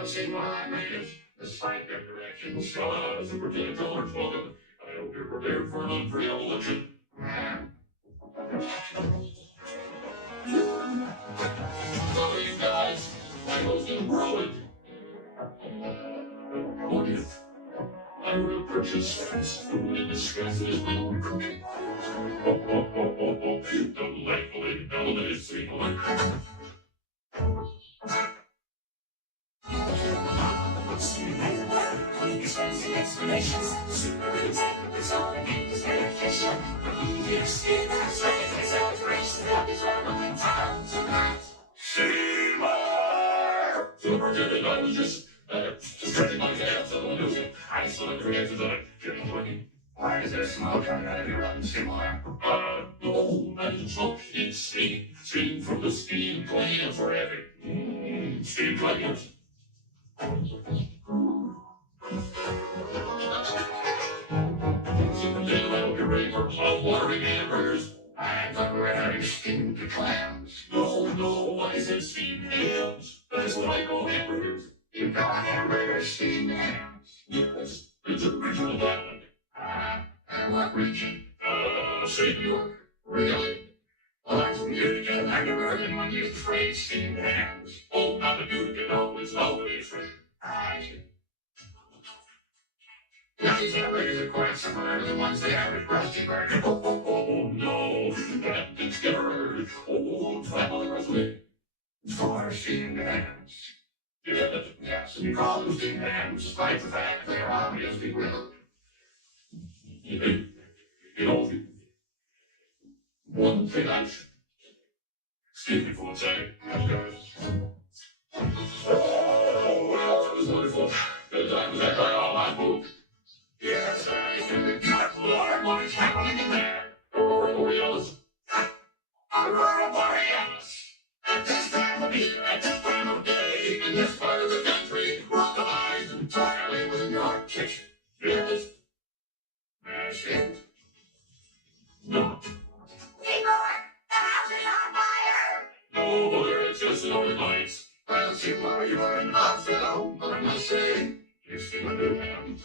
don't see why I made it. Despite their directions, stars and pretend colors for them. I hope you're prepared for an unreal election. So you guys, I was in Rowan. What if I were to purchase food in disguise as my own cooking? Delightfully elevated signal. Expensive explanations, super intent, it's all the game's beneficial. Your skin has like a celebration that is one in town tonight. See more! So forget I was just stretching my hands on the music. I still have reactions on it. Keep looking. Why is there smoke coming out of your own similar? No, not in smoke. It's steam. Steam from the steam glands forever. Steam glands. You're ready for hot watering hamburgers. I thought we were having steamed clams. No, I said steamed hams. That's what I call hamburgers. You call hamburgers steamed hams? Yes, it's original island. And what region? Say New York. Really? Well, that's weird again. I never heard anyone use the phrase steamed hams. Oh, not a dude can always fresh. These hamburgers are quite similar to the ones they have at Rusty Burger. Oh, no, Captain Skipper. Oh, family wrestling. For steamed hams. Yes, and you call them steamed hams, despite the fact they are obviously grilled. You know, one thing I should. Excuse me for a second. Oh, well, it was wonderful. The time was actually all I moved. Yes, I can cut more money's happening in there. Oh, yes. Aurora Borealis. At this time of year, at this time of day, in this part of the country, localized entirely within your kitchen. Yes. That's it. No. Hey, boy, the house is on fire. No, mother, it's just an overnight. I'll see why you are in the hospital, but I must say, you still do him.